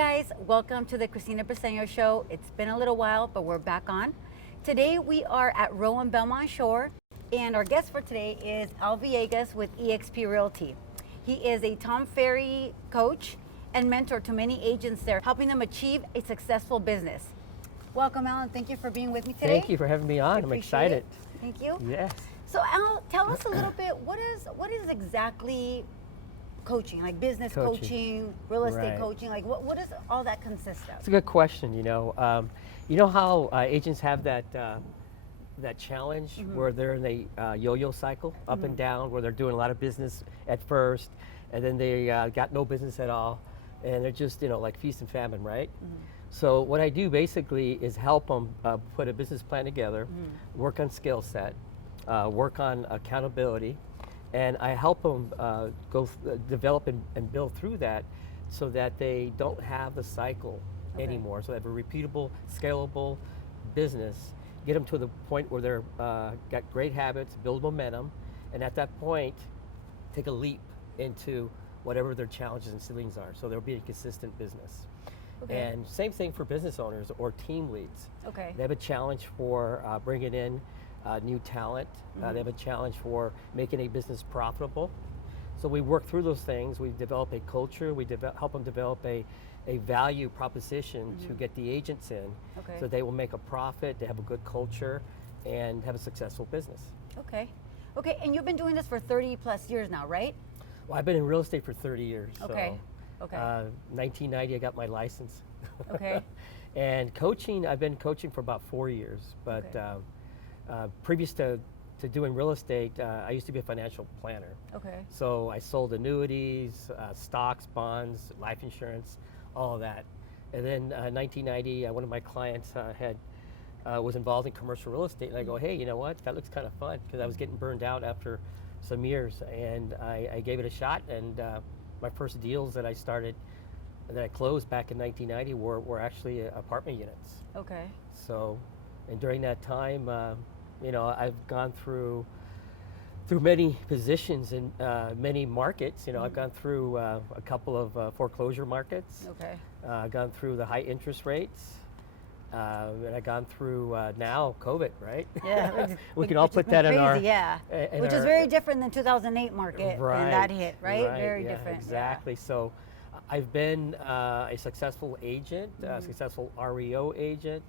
guys, welcome to the Cristina Briseño Show. It's been a little while, but we're back on. Today we are at Rowan Belmont Shore, and our guest for today is Al Villegas with eXp Realty. He is a Tom Ferry coach and mentor to many agents there, helping them achieve a successful business. Welcome, Al, and thank you for being with me today. Thank you for having me on. I'm excited. It. Thank you. Yes. So Al, tell us a little bit, what is exactly coaching, like business coaching, real estate coaching, like what does all that consist of? It's a good question. You know how agents have that challenge where they're in a yo-yo cycle, up and down, where they're doing a lot of business at first, and then they got no business at all, and they're just like feast and famine, right? So what I do basically is help them put a business plan together, work on skill set, work on accountability, and I help them develop and build through that so that they don't have the cycle anymore. So they have a repeatable, scalable business, get them to the point where they're got great habits, build momentum, and at that point, take a leap into whatever their challenges and ceilings are. So there'll be a consistent business. And same thing for business owners or team leads. They have a challenge for bringing in new talent. They have a challenge for making a business profitable. So we work through those things. We develop a culture. We help them develop a value proposition to get the agents in, so they will make a profit, they have a good culture, and have a successful business. Okay, and you've been doing this for 30 plus years now, right? Well, I've been in real estate for 30 years. Okay. 1990, I got my license. And coaching, I've been coaching for about 4 years, but previous to doing real estate, I used to be a financial planner. So I sold annuities, stocks, bonds, life insurance, all of that. And then 1990, one of my clients was involved in commercial real estate, and I go, hey, you know what? That looks kind of fun, because I was getting burned out after some years, and I gave it a shot. And my first deals that I closed back in 1990 were actually apartment units. So, and during that time, I've gone through many positions in many markets. I've gone through a couple of foreclosure markets. I've gone through the high interest rates. And I've gone through now COVID, right? Yeah, we can all put that in our which is very different than 2008 market and that hit, right? Very different. Exactly. So I've been a successful agent, a successful REO agent.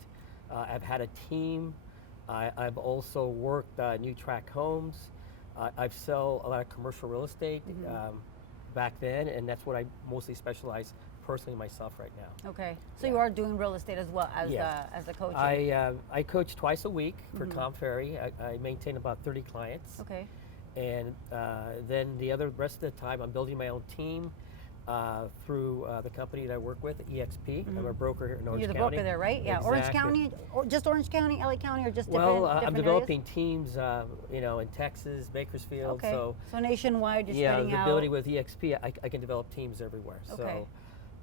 I've had a team. I've also worked new track homes. I've sold a lot of commercial real estate back then, and that's what I mostly specialize personally myself right now. So you are doing real estate as well as the coaching? I coach twice a week for Tom Ferry. I maintain about 30 clients. And then the rest of the time, I'm building my own team through the company that I work with, eXp. I'm a broker here in Orange County. You're the broker there, right? Yeah. Orange County, or just Orange County, LA County, or just different I'm developing teams, in Texas, Bakersfield. So nationwide, you're spreading out. The ability with eXp, I can develop teams everywhere. So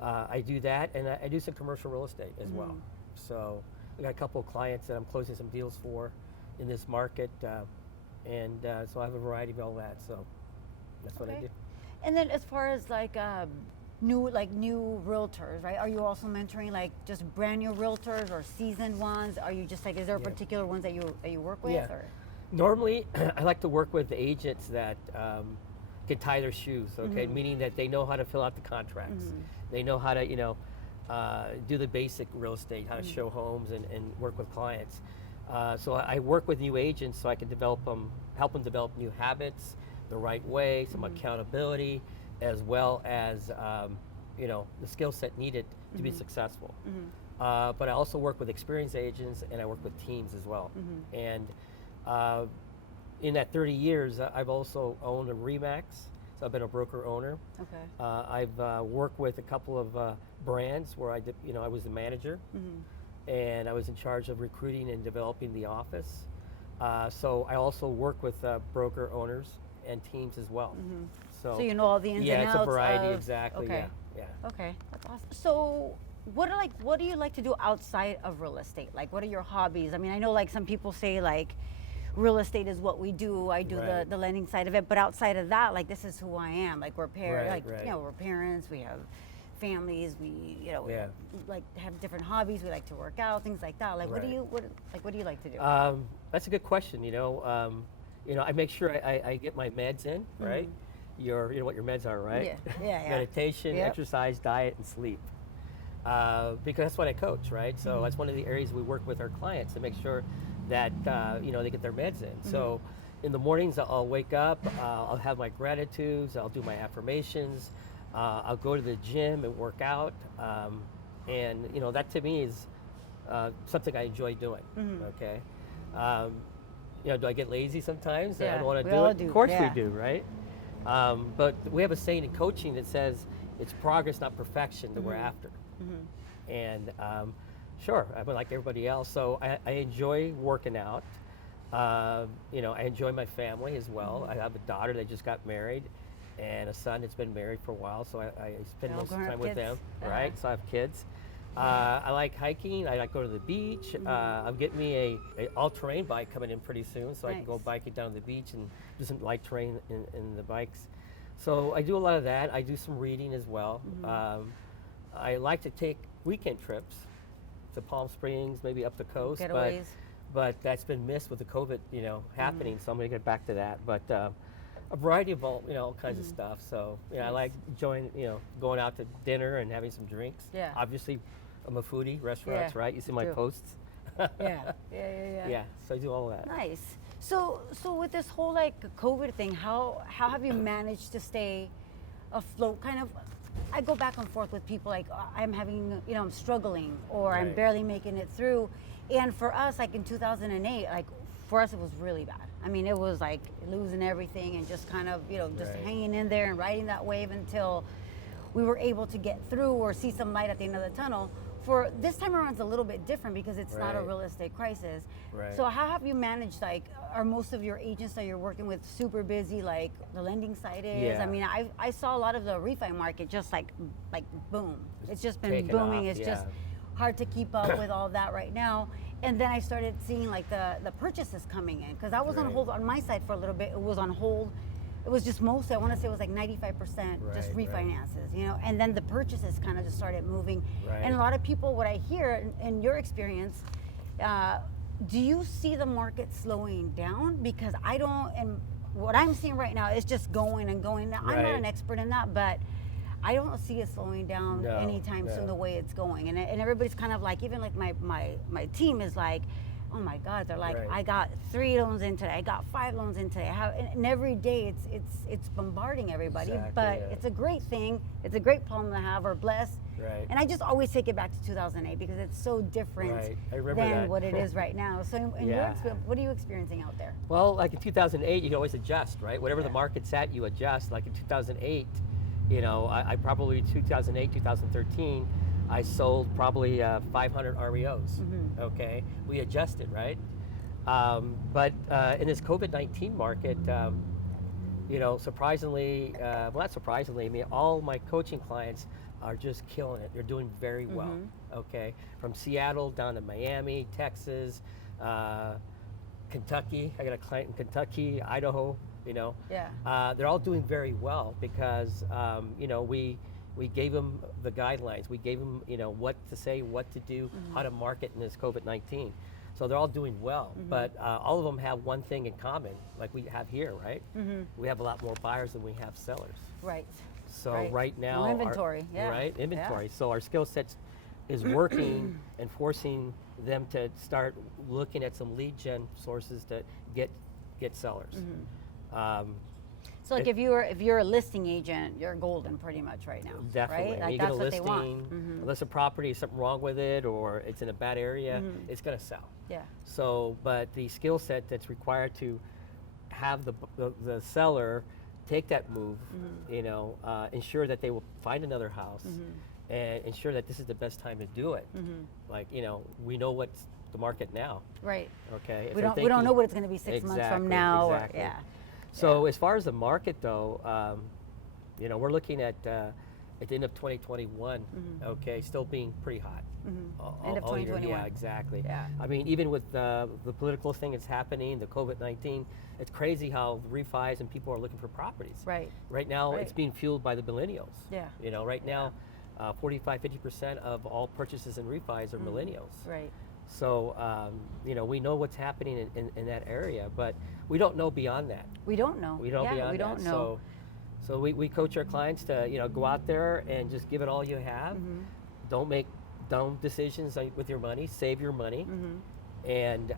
I do that, and I do some commercial real estate as well. So I got a couple of clients that I'm closing some deals for in this market, and so I have a variety of all that. So that's what I do. And then as far as new realtors, right? Are you also mentoring just brand new realtors or seasoned ones? Are you just is there a particular ones that you work with? Or? Normally, I like to work with agents that can tie their shoes. Meaning that they know how to fill out the contracts. They know how to do the basic real estate, how to show homes and work with clients. So I work with new agents so I can help them develop new habits the right way, some accountability, as well as the skill set needed to be successful. But I also work with experienced agents, and I work with teams as well. And in that 30 years, I've also owned a RE/MAX, so I've been a broker owner. I've worked with a couple of brands where I was the manager, and I was in charge of recruiting and developing the office. So I also work with broker owners and teams as well. So you know all the ins and outs. Yeah, it's a variety, exactly. Okay, that's awesome. So what do you like to do outside of real estate? What are your hobbies? I mean, I know some people say real estate is what we do. I do the lending side of it, but outside of that, this is who I am. We're we're parents. We have families. We, you know, we Yeah. like have different hobbies. We like to work out, things like that. Like, what do Right. you what do you like to do? That's a good question. I make sure I get my meds in, right? You know what your meds are, right? Mm-hmm. Yeah, yeah. Meditation, Yep. exercise, diet, and sleep. Because that's what I coach, right? So Mm-hmm. that's one of the areas we work with our clients to make sure that they get their meds in. Mm-hmm. So in the mornings, I'll wake up, I'll have my gratitudes, I'll do my affirmations, I'll go to the gym and work out, and that to me is something I enjoy doing. Mm-hmm. Okay. Um, do I get lazy sometimes? I Yeah, don't want we to do all it. do, Of course yeah. we do, right? But we have a saying in coaching that says it's progress, not perfection, that we're after. And sure, I'm like everybody else. So I enjoy working out. I enjoy my family as well. I have a daughter that just got married and a son that's been married for a while. So I spend All most of the grown-up time with kids. them, Uh-huh. right? So I have kids. I like hiking. I like going to the beach. I'm getting me a all-terrain bike coming in pretty soon, so I can go Nice. biking down the beach and do some light terrain in the bikes. So I do a lot of that. I do some reading as well. I like to take weekend trips to Palm Springs, maybe up the coast, Getaways. but that's been missed with the COVID, happening. So I'm going to get back to that. But a variety of all kinds of stuff. So I Nice. like enjoying, going out to dinner and having some drinks. Yeah. Obviously, I'm a foodie. Restaurants, Yeah, right? You see my true. posts. Yeah. Yeah. So I do all that. Nice. So with this whole like COVID thing, how have you managed to stay afloat? Kind of, I go back and forth with people like I'm having, I'm struggling or I'm Right. barely making it through. And for us, like in 2008, like for us it was really bad. I mean, it was like losing everything and just kind of, just Right. hanging in there and riding that wave until we were able to get through or see some light at the end of the tunnel. For this time around, it's a little bit different because it's not a Right. real estate crisis. Right. So how have you managed, like, are most of your agents that you're working with super busy, like the lending side is? Yeah. I mean, I saw a lot of the refi market just like boom. It's just been taken booming. off, It's just yeah. hard to keep up with all that right now. And then I started seeing like the purchases coming in because I was on Right. hold on my side for a little bit. It was on hold. It was just mostly, I want to say it was like 95% just Right, right. refinances, and then the purchases kind of just started moving. Right. And a lot of people, what I hear in your experience, do you see the market slowing down? Because I don't, and what I'm seeing right now is just going and going. Now, I'm not Right. an expert in that, but I don't see it slowing down No, anytime soon no. the way it's going. And everybody's kind of like, even like my team is like, oh my God, they're like, Right. I got 3 loans in today, I got 5 loans in today. And every day it's bombarding everybody, Exactly, but yeah. it's a great thing. It's a great problem to have. We're blessed. Right. And I just always take it back to 2008 because it's so different Right. I remember than that. what it is right now. So in your Yeah. experience, what are you experiencing out there? Well, like in 2008, you can always adjust, right? Whatever the Yeah. market's at, you adjust. Like in 2008, I probably 2008, 2013, I sold probably 500 REOs. Mm-hmm. Okay, we adjusted, right? But in this COVID-19 market, surprisingly, well, not surprisingly, I mean, all my coaching clients are just killing it. They're doing very well. Mm-hmm. Okay, from Seattle down to Miami, Texas, Kentucky. I got a client in Kentucky, Idaho. Yeah. They're all doing very well because we gave them the guidelines. We gave them what to say, what to do, how to market in this COVID-19. So they're all doing well, but all of them have one thing in common, like we have here, right? We have a lot more buyers than we have sellers. Right. So Right. right now, No inventory, yeah. right, inventory. Yeah. So our skill sets is working and forcing them to start looking at some lead gen sources to get sellers. So like if you're a listing agent, you're golden pretty much right now. Definitely. Right? When you Like get a that's what they listing, want. unless a property is something wrong with it or it's in a bad area, it's going to sell. Yeah. So, but the skill set that's required to have the seller take that move, ensure that they will find another house and ensure that this is the best time to do it. Like, we know what's the market now. Right. Okay. If We they're don't thinking- know what it's going to be 6 months from Exactly, now. exactly. Or, yeah. So as far as the market though, we're looking at the end of 2021, okay, still being pretty hot. End of all year. 2021. Yeah, exactly. Yeah. I mean, even with the political thing that's happening, the COVID-19, it's crazy how the refis and people are looking for properties. Right. Right now, Right. it's being fueled by the millennials. Yeah. Right now, 45-50% of all purchases and refis are millennials. Right. So, you know, we know what's happening in that area, but we don't know beyond that. We don't know. We don't yeah, beyond we don't that. know. So we coach our clients to, you know, go out there and just give it all you have. Don't make dumb decisions with your money. Save your money. And,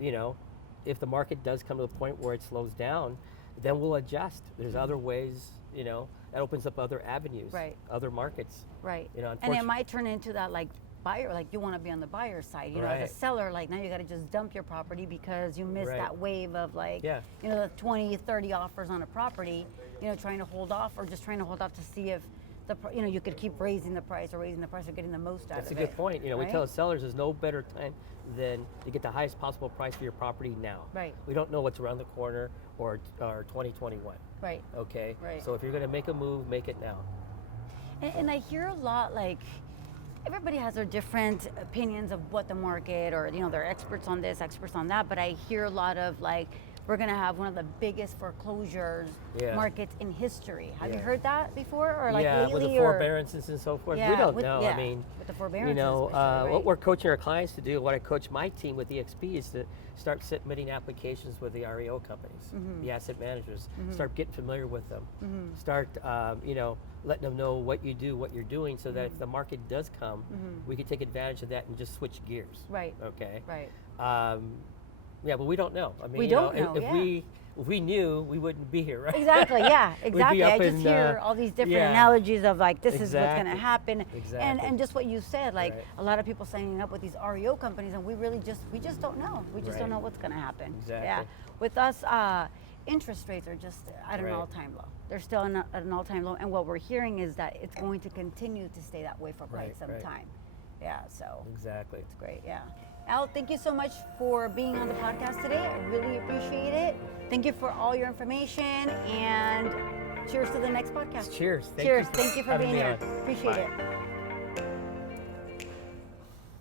you know, if the market does come to a point where it slows down, then we'll adjust. There's other ways, you know, that opens up other avenues, Right. other markets. Right. You know, And it might turn into that like buyer, like you want to be on the buyer side, you know, Right. as a seller, like now you got to just dump your property because you missed Right. that wave of like, Yeah. you know, the 20, 30 offers on a property, you know, trying to hold off or just trying to hold off to see if you know, you could keep raising the price or getting the most out That's of a it. good point. You know, right? we tell sellers there's no better time than to get the highest possible price for your property now. Right. We don't know what's around the corner or 2021. Right. Okay. Right. So if you're going to make a move, make it now. And I hear a lot like everybody has their different opinions of what the market or, you know, they're experts on this, experts on that, but I hear a lot of like, we're going to have one of the biggest foreclosures markets in history. Have you heard that before, or like lately? With the forbearances and so forth. We don't know. I mean, with the forbearances, you know, right? what we're coaching our clients to do, what I coach my team with eXp is to start submitting applications with the REO companies, the asset managers. Start getting familiar with them. Start, you know, letting them know what you do, what you're doing, so that if the market does come, we can take advantage of that and just switch gears. Right. Okay. Right. Yeah, but we don't know. I mean, we you don't know. know. If we knew, we wouldn't be here, right? Exactly. Yeah. Exactly. I up just in, hear all these different analogies of like this is what's going to happen, and just what you said. Like a lot of people signing up with these REO companies, and we just don't know. We just don't know what's going to happen. Exactly. Yeah. With us, interest rates are just at an all-time low. They're still at an all-time low, and what we're hearing is that it's going to continue to stay that way for quite some time. Yeah. So. Exactly. It's great. Yeah. Al, thank you so much for being on the podcast today. I really appreciate it. Thank you for all your information, and cheers to the next podcast. Cheers. Cheers. Thank you for being here. Appreciate it.